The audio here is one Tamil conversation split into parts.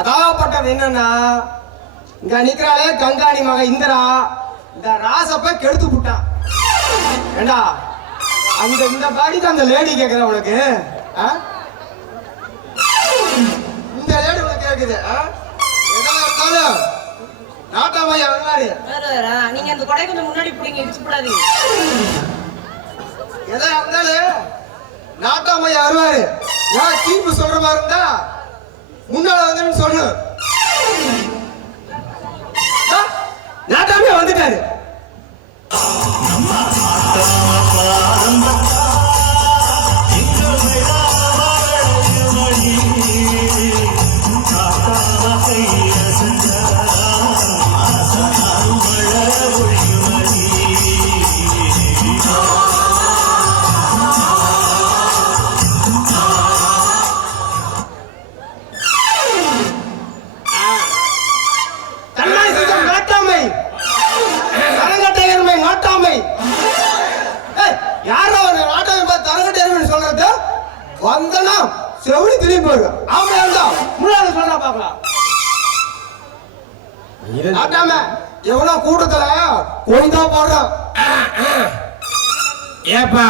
அதாவப்பட்டது என்னன்னா, இங்க நிக்கிறாளே கங்காணி மக இந்திரா, இந்த ராசப்ப கெடுத்து விட்டான். ஏண்டா அந்த இந்த பாடிக்கு அந்த லேடி கேக்குற உனக்கு, இந்த லேடி உனக்கு கேக்குது. எதா இருந்தாலும் நாட்டாமையா வருவாரு. நீங்க அந்த கொடை கொஞ்சம் முன்னாடி பிடிங்க, இடிச்சு போடாதீங்க. எதா இருந்தாலும் நாட்டாமையா வருவாரு. ஏன் தீர்ப்பு சொல்ற மாதிரி இருந்தா முன்னால வந்து சொல்லு. நாட்டாமையா வந்துட்டாரு. வந்தனா செவனி திரும்பி போயிரு. ஆமா முன்னாடி சொல்றா பாக்கலாம். நாட்டாம எவ்வளவு கூட்டத்துல கோயிந்தா போடுறோம். ஏப்பா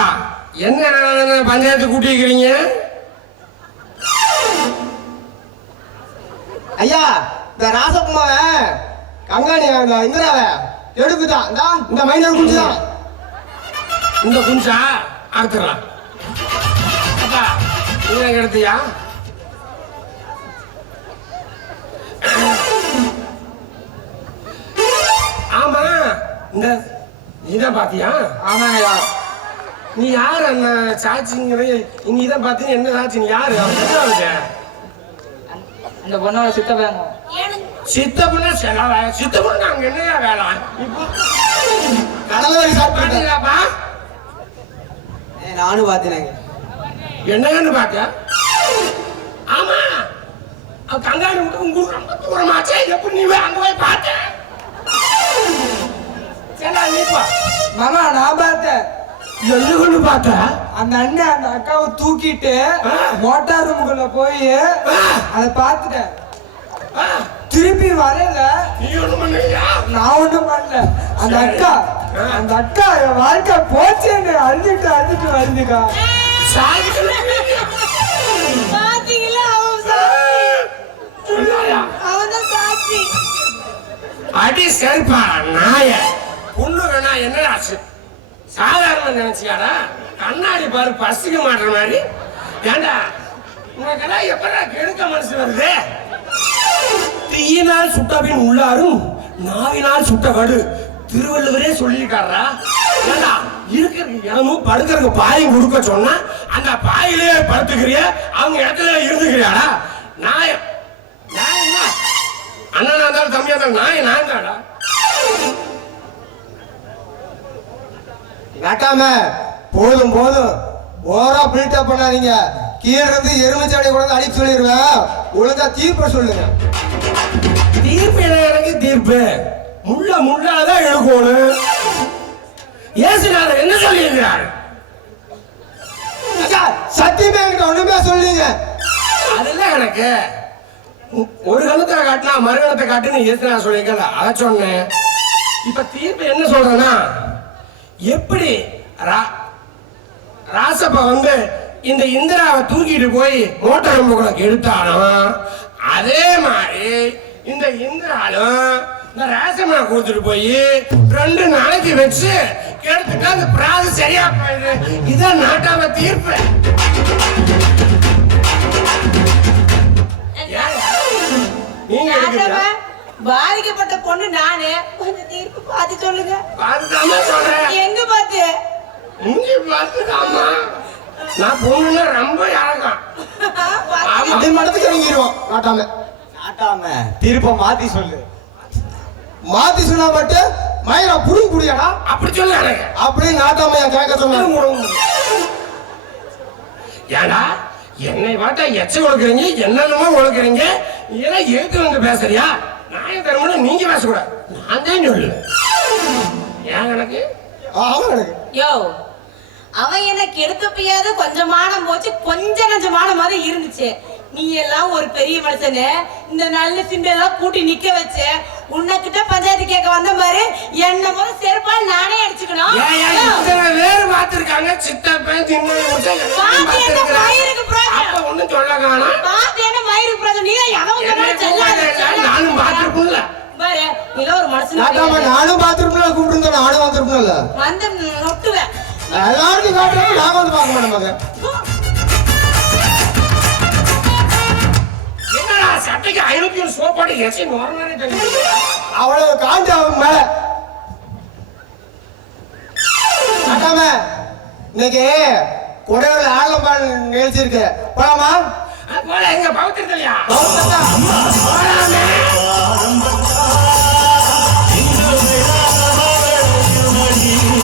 என்ன பஞ்சாயத்து கூட்டி வைக்கிறீங்க? ஐயா இந்த ராசகுமார கங்காணி இந்திராவை எடுக்குதான். இந்த மைனர் குஞ்சுதான். இந்த குஞ்சா அறுத்துடலாம். எடுத்தியா? ஆமா இந்த நீதான் பாத்தியா? ஆமாங்கய்யா. நீ யாரு அண்ணன் சாட்சிங்கிற? நீதான் பாத்தீங்க என்ன சாட்சி? நீ யாரு? அந்த பொண்ணோட சித்தப்பா. சித்தப்புன்னா சித்தப்புன்னு அங்க என்னையா வேலை? இப்போ கடலவரி சாப்பிட்டாப்பா. நானும் பாத்தினாங்க. என்னன்னு பாக்க? ஆமா கங்காணி விட்டு ரொம்ப தூரமாச்சே. எப்படி நீ அங்க போய் பார்த்த? மாமா நான் பார்த்தேன். எதுன்னு பார்த்த? அந்த அண்ணன் அந்த அக்காவை தூக்கிட்டு மோட்டார் ரூமுக்குள்ள போய் அதை பார்த்துட்டேன். திருப்பி வரல. நான் ஒண்ணும் பண்ணல. அந்த அக்கா என் வாழ்க்கை போச்சு. அழுதுட்டு வருதுக்கா. அடி சரிப்பா நாய பொண்ணுகனா என்னடா சாதாரண நினைச்சியாடா? கண்ணாடி பாரு பசிக்க மாட்டுற மாதிரி. ஏண்டா உனக்கெல்லாம் எப்படா கெடுக்க மனசு வருது? தீயினால் சுட்டபின் உள்ளாரும் நாவினால் சுட்ட வடு திருவள்ளுவரே சொல்லியிருக்காரா? ஏண்டா இருக்கிற இடமும் படுக்கிறதுக்கு பாயும் கொடுக்க சொன்னா அந்த பாயிலே படுத்துக்கிறிய, அவங்க இடத்துல இருந்துக்கிறியாடா? நாயம் அண்ணனா இருந்தாலும் தம்பியா இருந்தாலும் நான் தாடா. நாட்டாம போதும் ஓரா பில்டப் பண்ணாதீங்க. கீழே இருந்து எருமைச்சாடி கூட அடிக்க சொல்லிடுவேன். ஒழுங்கா தீர்ப்பு சொல்லுங்க. தீர்ப்பு எனக்கு தீர்ப்பு முள்ளாதான் எடுக்கணும். ஏசுநாதர் என்ன சொல்லியிருக்கிறார்? சத்தியமே என்கிட்ட ஒண்ணுமே சொல்லுங்க. அதெல்லாம் எனக்கு ஒரு கணத்தை காட்டினா மறுகணத்தை காட்டுன்னு ஏசுநாதர் சொல்லியிருக்கல, அதை சொன்னேன். இப்ப தீர்ப்பு என்ன சொல்றேன்னா, எப்படி ராசப்ப வந்து இந்த இந்திராவை தூக்கிட்டு போய் மோட்டார் ரூமுக்குள்ள எடுத்தாலும் அதே மாதிரி இந்த இந்திராலும் இந்த ராசமா கொடுத்துட்டு போய் 2 நாளைக்கு வச்சு எடுத்துட்டு அந்த பிராது சரியா போயிடு. இதான் நாட்டாம தீர்ப்பு. நீங்க பாதிக்கப்பட்ட பொண்ணு நானே. கொஞ்சம் தீர்ப்பு பார்த்து சொல்லுங்க. எங்க பார்த்து? இங்க பார்த்துக்காமா? நான் பொண்ணுன்னா ரொம்ப யாருக்கான் அப்படி மடத்துக்கு இறங்கிடுவோம். நாட்டாம தீர்ப்பை மாத்தி சொல்லு. மாத்தி சொன்னா மட்டும் மயிரா புடி புடியாடா அப்படி சொல்ல எனக்கு அப்படி நாட்டாமையா கேட்க சொல்ல. ஏடா என்னை பார்த்தா எச்ச கொடுக்குறீங்க, என்னென்னமோ கொடுக்குறீங்க. இதெல்லாம் எதுக்கு வந்து பேசுறியா? நான் தருமோட நீங்க பேசக்கூடாது. நான் தான் சொல்லு. ஏன் எனக்கு யோ அவன் என்ன கெடுத்து போயாவது கொஞ்சமான போச்சு, கொஞ்சம் நஞ்சமான மாதிரி இருந்துச்சு. நீ எல்லாம் ஒரு பெரிய மனுஷனு இந்த நல்ல சிண்டெல்லாம் கூட்டி நிக்க வச்ச உன்னகிட்ட பஞ்சாயத்து கேட்க வந்த மாதிரி என்ன முறை செருப்பால் நானே அடிச்சுக்கணும். வேறு பார்த்திருக்காங்க சித்தப்பன் சின்ன ஒண்ணும் சொல்ல காணும். பாத்து என்ன மயிருக்கு பிரச்சனை நீ நானும் பார்த்திருப்பேன்ல பாரு நீ ஒரு மனுஷன் நானும் பார்த்திருப்பேன் கூப்பிட்டு நானும் வந்திருப்பேன்ல வந்து நொட்டுவேன் எல்லாருக்கும் காட்டுறோம் நாங்க வந்து பார்க்க மாட்டோம். என்னடா சட்டைக்கு 500 சோப்பாடு எசி அவ்வளவு காஞ்ச அவன் மேல அட்டாம இன்னைக்கு கொடையோட ஆலம்பாடு நிகழ்ச்சி இருக்கு போலாமா? போல எங்க பவுத்திரத்திலையா பவுத்திரத்தா? போலாமே.